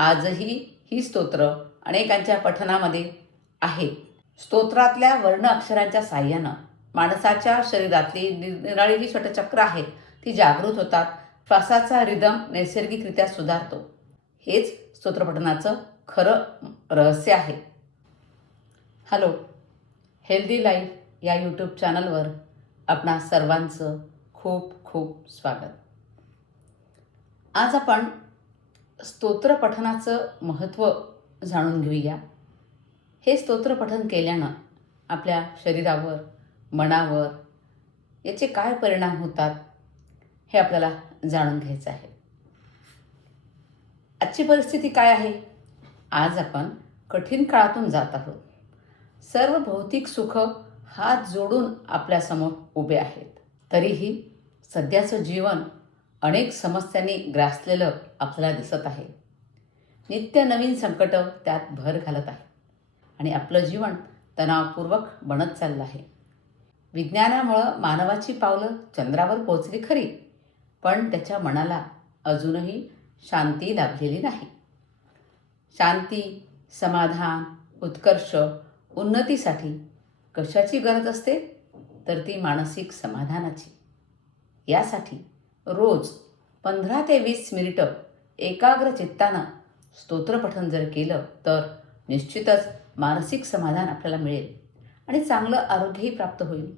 आजही ही स्तोत्र अनेकांच्या पठणामध्ये आहेत. स्तोत्रातल्या वर्ण अक्षरांच्या साहाय्यानं माणसाच्या शरीरातली निरनिराळी जी षटचक्र आहेत ती जागृत होतात. श्वासाचा रिदम नैसर्गिकरित्या सुधारतो. हेच स्तोत्रपठणाचं खरं रहस्य आहे. हॅलो, हेल्दी लाईफ या यूट्यूब चॅनलवर आपणा सर्वांचं खूप खूप स्वागत. आज आपण स्तोत्रपठणाचं महत्त्व जाणून घेऊया. हे स्तोत्रपठण केल्यानं आपल्या शरीरावर, मनावर याचे काय परिणाम होतात हे आपल्याला जाणून घ्यायचं आहे. आजची परिस्थिती काय आहे? आज आपण कठीण काळातून जात आहोत. सर्व भौतिक सुख हात जोडून आपल्यासमोर उभे आहेत. तरीही सध्याचं जीवन अनेक समस्यांनी ग्रासलेलं आपल्याला दिसत आहे. नित्य नवीन संकटं त्यात भर घालत आहे आणि आपलं जीवन तणावपूर्वक बनत चाललं आहे. विज्ञानामुळं मानवाची पावलं चंद्रावर पोचली खरी, पण त्याच्या मनाला अजूनही शांती लाभलेली नाही. शांती, समाधान, उत्कर्ष, उन्नतीसाठी कशाची गरज असते? तर ती मानसिक समाधानाची. यासाठी रोज 15 ते 20 मिनिटं एकाग्र चित्तानं स्तोत्रपठण जर केलं तर निश्चितच मानसिक समाधान आपल्याला मिळेल आणि चांगलं आरोग्यही प्राप्त होईल.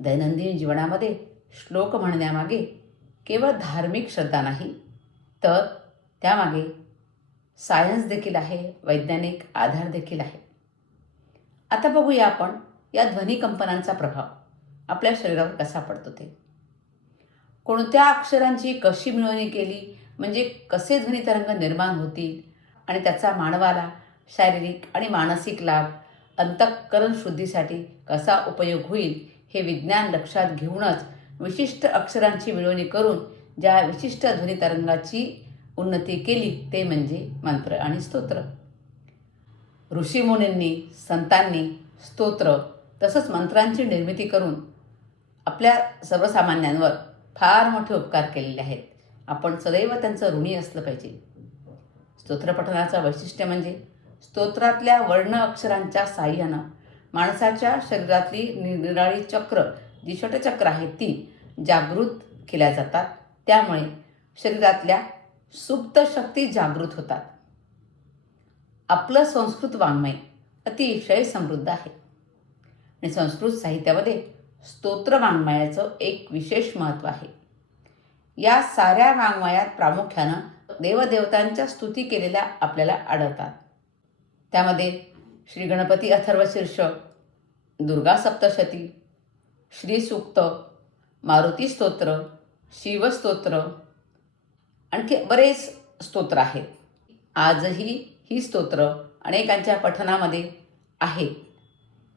दैनंदिन जीवनामध्ये श्लोक म्हणण्यामागे केवळ धार्मिक श्रद्धा नाही, तर त्यामागे सायन्स देखील आहे, वैज्ञानिक आधार देखील आहे. आता बघूया आपण या ध्वनिकंपनांचा प्रभाव आपल्या शरीरावर कसा पडतो ते. कोणत्या अक्षरांची कशी मिळवणी केली म्हणजे कसे ध्वनितरंग निर्माण होतील आणि त्याचा मानवाला शारीरिक आणि मानसिक लाभ, अंतःकरण शुद्धीसाठी कसा उपयोग होईल हे विज्ञान लक्षात घेऊनच विशिष्ट अक्षरांची मिळवणी करून ज्या विशिष्ट ध्वनितरंगाची उन्नती केली ते म्हणजे मंत्र आणि स्तोत्र. ऋषीमुनींनी, संतांनी स्तोत्र तसंच मंत्रांची निर्मिती करून आपल्या सर्वसामान्यांवर फार मोठे उपकार केलेले आहेत. आपण सदैव त्यांचं ऋणी असलं पाहिजे. स्तोत्रपठणाचं वैशिष्ट्य म्हणजे स्तोत्रातल्या वर्ण अक्षरांच्या साहाय्यानं माणसाच्या शरीरातली निरनिराळी चक्र, जी षटचक्र आहेत ती जागृत केल्या जातात. त्यामुळे शरीरातल्या सुप्त शक्ती जागृत होतात. आपलं संस्कृत वाङ्मय अतिशय समृद्ध आहे आणि संस्कृत साहित्यामध्ये स्तोत्र वाङ्मयाचं एक विशेष महत्त्व आहे. या साऱ्या वाङ्मयात प्रामुख्यानं देवदेवतांच्या स्तुती केलेल्या आपल्याला आढळतात. त्यामध्ये श्री गणपती अथर्वशीर्ष, दुर्गा सप्तशती, श्रीसूक्त, मारुती स्तोत्र, शिवस्तोत्र, आणखी बरेच स्तोत्र आहेत. आजही ही स्तोत्र अनेकांच्या पठणामध्ये आहेत.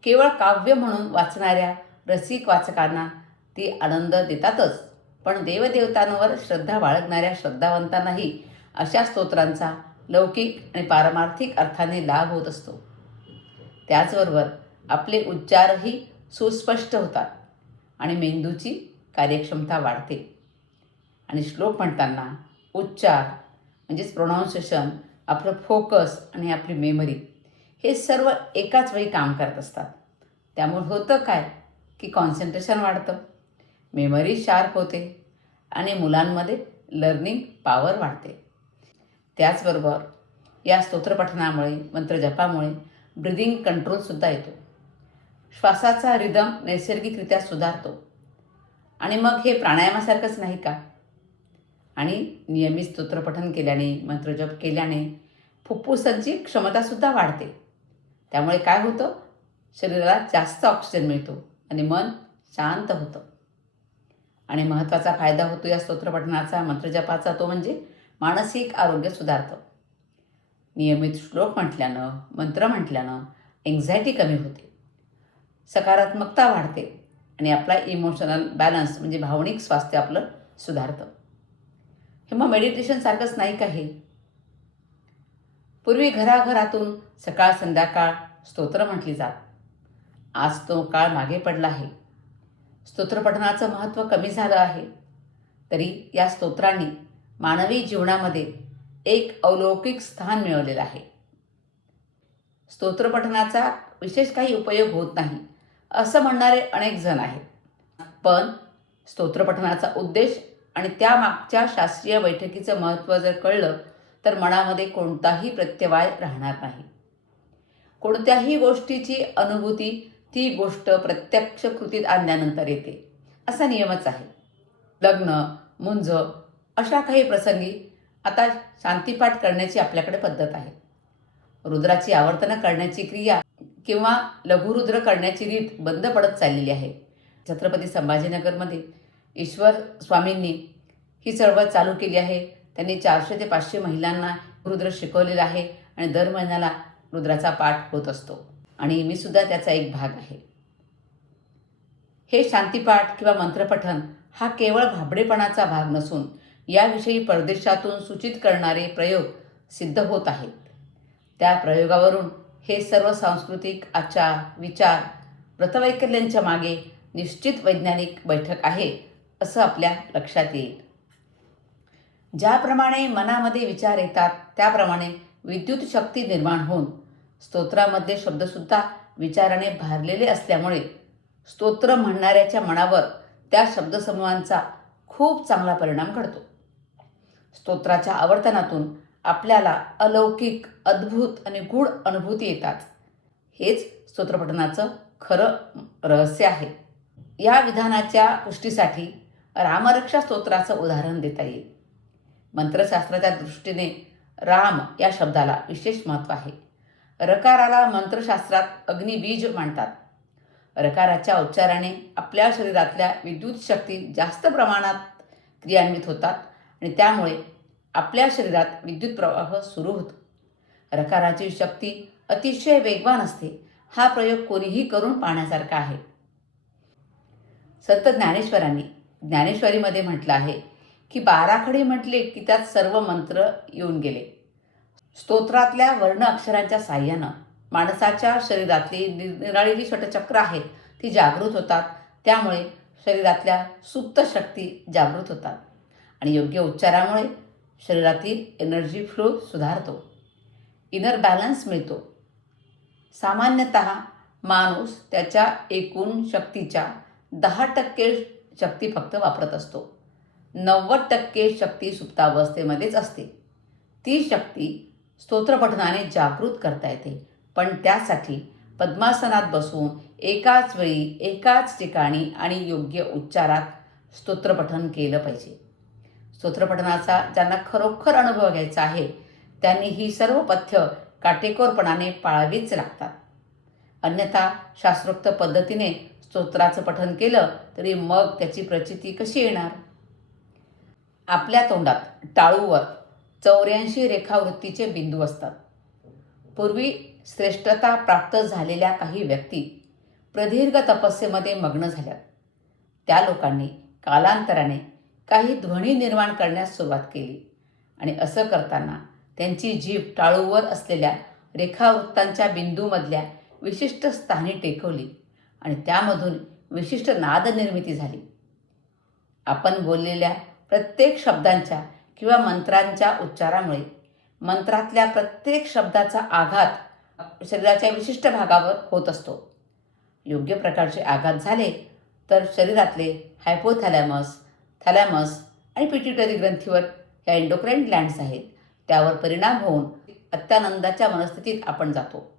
केवळ काव्य म्हणून वाचणाऱ्या रसिक वाचकांना ती आनंद देतातच, पण देवदेवतांवर श्रद्धा बाळगणाऱ्या श्रद्धावंतांनाही अशा स्तोत्रांचा लौकिक आणि पारमार्थिक अर्थाने लाभ होत असतो. त्याचबरोबर आपले उच्चारही सुस्पष्ट होतात आणि मेंदूची कार्यक्षमता वाढते. आणि श्लोक म्हणताना उच्चार म्हणजेच प्रोनाऊन्सिएशन, आपलं फोकस आणि आपली मेमरी हे सर्व एकाच वेळी काम करत असतात. त्यामुळे होतं काय की कॉन्सन्ट्रेशन वाढतं, मेमरी शार्प होते आणि मुलांमध्ये लर्निंग पॉवर वाढते. त्याचबरोबर या स्तोत्रपठणामुळे, मंत्रजपामुळे ब्रिदिंग कंट्रोलसुद्धा येतो. श्वासाचा रिदम नैसर्गिकरित्या सुधारतो. आणि मग हे प्राणायामासारखंच नाही का? आणि नियमित स्तोत्रपठण केल्याने, मंत्रजप केल्याने फुफ्फुसांची क्षमतासुद्धा वाढते. त्यामुळे काय होतं? शरीराला जास्त ऑक्सिजन मिळतो आणि मन शांत होतं. आणि महत्त्वाचा फायदा होतो या स्तोत्रपठणाचा, मंत्रजपाचा, तो म्हणजे मानसिक आरोग्य सुधारतं. नियमित श्लोक म्हटल्यानं, मंत्र म्हटल्यानं एन्झायटी कमी होते, सकारात्मकता वाढते आणि आपला इमोशनल बॅलन्स म्हणजे भावनिक स्वास्थ्य आपलं सुधारतं. हे मग मेडिटेशनसारखंच नाही का हे? पूर्वी घराघरातून सकाळ संध्याकाळ स्तोत्र म्हटली जात. आज तो काळ मागे पडला आहे. स्तोत्रपठणाचं महत्त्व कमी झालं आहे. तरी या स्तोत्रांनी मानवी जीवनामध्ये एक अलौकिक स्थान मिळवलेलं आहे. स्तोत्रपठणाचा विशेष काही उपयोग होत नाही असं म्हणणारे अनेक जण आहेत. पण स्तोत्रपठणाचा उद्देश आणि त्यामागच्या शास्त्रीय बैठकीचं महत्त्व जर कळलं तर मनामध्ये कोणताही प्रत्यवाय राहणार नाही. कोणत्याही गोष्टीची अनुभूती ती गोष्ट प्रत्यक्ष कृतीत आणल्यानंतर येते असा नियमच आहे. लग्न, मुंज अशा काही प्रसंगी आता शांतीपाठ करण्याची आपल्याकडे पद्धत आहे. रुद्राची आवर्तनं करण्याची क्रिया किंवा लघुरुद्र करण्याची रीत बंद पडत चाललेली आहे. छत्रपती संभाजीनगरमध्ये ईश्वर स्वामींनी ही चळवळ चालू केली आहे. त्यांनी 400 ते 500 महिलांना रुद्र शिकवलेला आहे आणि दर महिन्याला रुद्राचा पाठ होत असतो आणि मी सुद्धा त्याचा एक भाग आहे. हे शांतीपाठ किंवा मंत्रपठण हा केवळ भाबडेपणाचा भाग नसून याविषयी परदेशातून सूचित करणारे प्रयोग सिद्ध होत आहेत. त्या प्रयोगावरून हे सर्व सांस्कृतिक आचार विचार व्रतवैकल्यांच्या मागे निश्चित वैज्ञानिक बैठक आहे असं आपल्या लक्षात येईल. ज्याप्रमाणे मनामध्ये विचार येतात त्याप्रमाणे विद्युत शक्ती निर्माण होऊन स्तोत्रामधले शब्दसुद्धा विचाराने भारलेले असल्यामुळे स्तोत्र म्हणणाऱ्याच्या मनावर त्या शब्दसमूहांचा खूप चांगला परिणाम घडतो. स्तोत्राच्या आवर्तनातून आपल्याला अलौकिक, अद्भुत आणि गूढ अनुभूती येतात. हेच स्तोत्रपठणाचं खरं रहस्य आहे. या विधानाच्या पुष्टीसाठी रामरक्षा स्तोत्राचं उदाहरण देता येईल. मंत्रशास्त्राच्या दृष्टीने राम या शब्दाला विशेष महत्त्व आहे. रकाराला मंत्रशास्त्रात अग्निबीज मानतात. रकाराच्या उच्चाराने आपल्या शरीरातल्या विद्युत शक्ती जास्त प्रमाणात क्रियान्वित होतात आणि त्यामुळे आपल्या शरीरात विद्युत प्रवाह सुरू होतो. रकाराची शक्ती अतिशय वेगवान असते. हा प्रयोग कोणीही करून पाहण्यासारखा आहे. संत ज्ञानेश्वरांनी ज्ञानेश्वरीमध्ये म्हटलं आहे की 12 खडी म्हटले की त्यात सर्व मंत्र येऊन गेले. स्तोत्रातल्या वर्ण अक्षरांच्या साह्यानं माणसाच्या शरीरातली निराळी जी षटचक्र आहेत ती जागृत होतात. त्यामुळे शरीरातल्या सुप्त शक्ती जागृत होतात आणि योग्य उच्चारामुळे शरीरातील एनर्जी फ्लो सुधारतो. इनर बॅलन्स मिळतो. सामान्यतः माणूस त्याच्या एकूण शक्तीच्या 10% शक्ती फक्त वापरत असतो. 90% शक्ती सुप्तावस्थेमध्येच असते. ती शक्ती स्तोत्रपठणाने जागृत करता येते. पण त्यासाठी पद्मासनात बसून एकाच वेळी एकाच ठिकाणी आणि योग्य उच्चारात स्तोत्रपठण केलं पाहिजे. स्तोत्रपठणाचा ज्यांना खरोखर अनुभव घ्यायचा आहे त्यांनी ही सर्व पथ्य काटेकोरपणाने पाळावीच लागतात. अन्यथा शास्त्रोक्त पद्धतीने स्तोत्राचं पठण केलं तरी मग त्याची प्रचिती कशी येणार? आपल्या तोंडात टाळूवर 84 रेखावृत्तीचे बिंदू असतात. पूर्वी श्रेष्ठता प्राप्त झालेल्या काही व्यक्ती प्रदीर्घ तपस्येमध्ये मग्न झाल्या. त्या लोकांनी कालांतराने काही ध्वनी निर्माण करण्यास सुरुवात केली आणि असं करताना त्यांची जीभ टाळूवर असलेल्या रेखावृत्तांच्या बिंदूमधल्या विशिष्ट स्थानी टेकवली आणि त्यामधून विशिष्ट नाद निर्मिती झाली. आपण बोललेल्या प्रत्येक शब्दांच्या किंवा मंत्रांच्या उच्चारामुळे मंत्रातल्या प्रत्येक शब्दाचा आघात शरीराच्या विशिष्ट भागावर होत असतो. योग्य प्रकारचे आघात झाले तर शरीरातले हायपोथॅलॅमस, थॅलॅमस आणि पिट्युटरी ग्रंथीवर ह्या एंडोक्राईन ग्लँड्स आहेत त्यावर परिणाम होऊन अत्यानंदाच्या मनस्थितीत आपण जातो.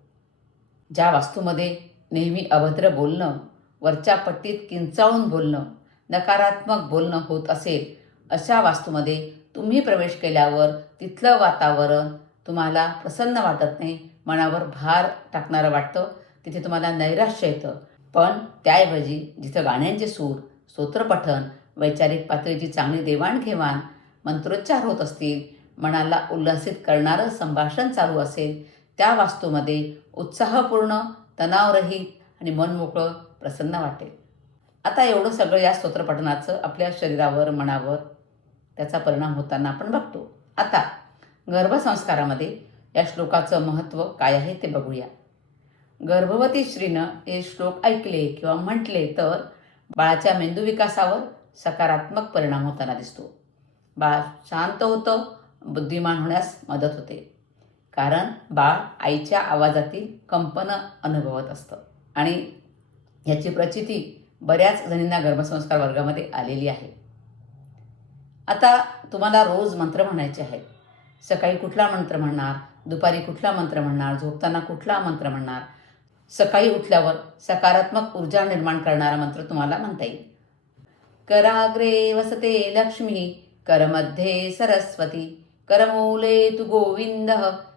ज्या वास्तूमध्ये नेहमी अभद्र बोलणं, वरच्या पट्टीत किंचाळून बोलणं, नकारात्मक बोलणं होत असेल अशा वास्तूमध्ये तुम्ही प्रवेश केल्यावर तिथलं वातावरण तुम्हाला प्रसन्न वाटत नाही, मनावर भार टाकणारं वाटतं. तिथे तुम्हाला नैराश्य येतं. पण त्याऐवजी जिथं गाण्यांचे सूर, स्तोत्रपठण, वैचारिक पातळीची चांगली देवाणघेवाण, मंत्रोच्चार होत असतील, मनाला उल्हासित करणारं संभाषण चालू असेल त्या वास्तूमध्ये उत्साहपूर्ण, तणावरहित आणि मनमोकळं प्रसन्न वाटेल. आता एवढं सगळं या स्तोत्रपठणाचं आपल्या शरीरावर, मनावर त्याचा परिणाम होताना आपण बघतो. आता गर्भसंस्कारामध्ये या श्लोकाचं महत्त्व काय आहे ते बघूया. गर्भवती स्त्रीनं हे श्लोक ऐकले किंवा म्हटले तर बाळाच्या मेंदू विकासावर सकारात्मक परिणाम होताना दिसतो. बाळ शांत होतं, बुद्धिमान होण्यास मदत होते. कारण बाळ आईच्या आवाजातील कंपनं अनुभवत असतं आणि याची प्रचिती बऱ्याच जणींना गर्भसंस्कार वर्गामध्ये आलेली आहे. आता तुम्हाला रोज मंत्र म्हणायचे आहेत. सकाळी कुठला मंत्र म्हणणार, दुपारी कुठला मंत्र म्हणणार, झोपताना कुठला मंत्र म्हणणार. सकाळी उठल्यावर सकारात्मक ऊर्जा निर्माण करणारा मंत्र तुम्हाला म्हणता येईल. कराग्रे वसते लक्ष्मी, करमध्ये सरस्वती, करमूले तु गोविंद,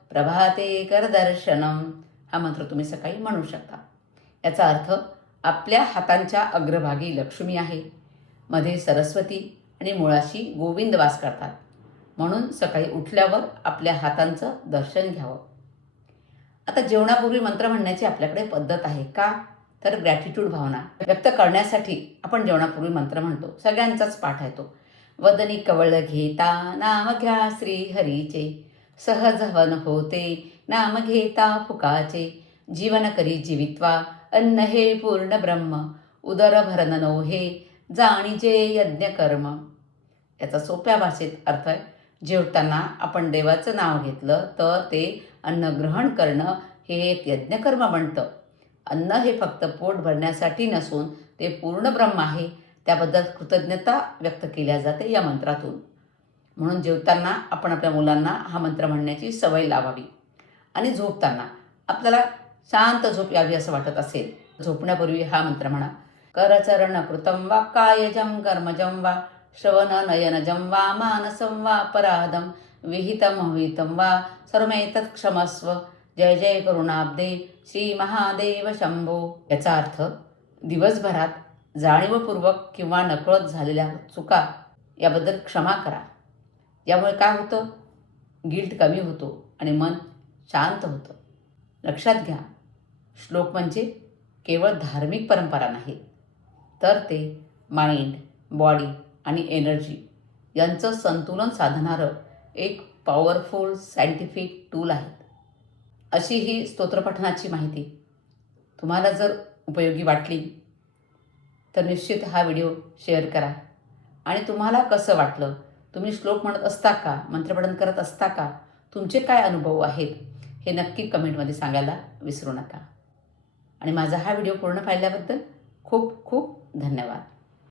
प्रभाते करदर्शनम. हा मंत्र तुम्ही सकाळी म्हणू शकता. याचा अर्थ आपल्या हातांच्या अग्रभागी लक्ष्मी आहे, मध्ये सरस्वती आणि मुळाशी गोविंद वास करतात. म्हणून सकाळी उठल्यावर आपल्या हातांचं दर्शन घ्यावं. आता जेवणापूर्वी मंत्र म्हणण्याची आपल्याकडे पद्धत आहे का? तर ग्रॅटिट्यूड भावना व्यक्त करण्यासाठी आपण जेवणापूर्वी मंत्र म्हणतो. सगळ्यांचाच पाठ आहे तो. वदनी कवळ घेता नाम घ्या श्री हरीचे, सहज हवन होते नाम घेता फुकाचे, जीवन करी जीवित्वा अन्न हे पूर्ण ब्रह्म, उदर भरण नो हे जाणीजे यज्ञ कर्म. याचा सोप्या भाषेत अर्थ आहे, जेवताना आपण देवाचं नाव घेतलं तर ते अन्न ग्रहण करणं हे एक यज्ञकर्म बनतं. अन्न हे फक्त पोट भरण्यासाठी नसून ते पूर्ण ब्रह्म आहे, त्याबद्दल कृतज्ञता व्यक्त केल्या जाते या मंत्रातून. म्हणून जेवताना आपण आपल्या मुलांना हा मंत्र म्हणण्याची सवय लावावी. आणि झोपताना आपल्याला शांत झोप यावी असं वाटत असेल, झोपण्यापूर्वी हा मंत्र म्हणा. करचरण कृतं वा कायजं कर्मजं वा, श्रवण नयनजं वा मानसं वा अपराधं, विहितं विहितं वा सर्वमेतत् क्षमस्व, जय जय करुणाब्दे श्री महादेव शंभो. याचा अर्थ दिवसभरात जाणीवपूर्वक किंवा नकळत झालेल्या चुका याबद्दल क्षमा करा. यामुळे काय होतं, गिल्ट कमी होतो आणि मन शांत होतं. लक्षात घ्या, श्लोक म्हणजे केवळ धार्मिक परंपरा नाही, तर ते माइंड, बॉडी आणि एनर्जी यांचं संतुलन साधणारं एक पॉवरफुल सायंटिफिक टूल आहे. अशी ही स्तोत्रपठणाची माहिती तुम्हाला जर उपयोगी वाटली तर निश्चित हा व्हिडिओ शेअर करा. आणि तुम्हाला कसं वाटलं, तुम्ही श्लोक म्हणत असता का, मंत्रपठण करत असता का, तुमचे काय अनुभव आहेत हे नक्की कमेंटमध्ये सांगायला विसरू नका. आणि माझा हा व्हिडिओ पूर्ण पाहिल्याबद्दल खूप खूप धन्यवाद.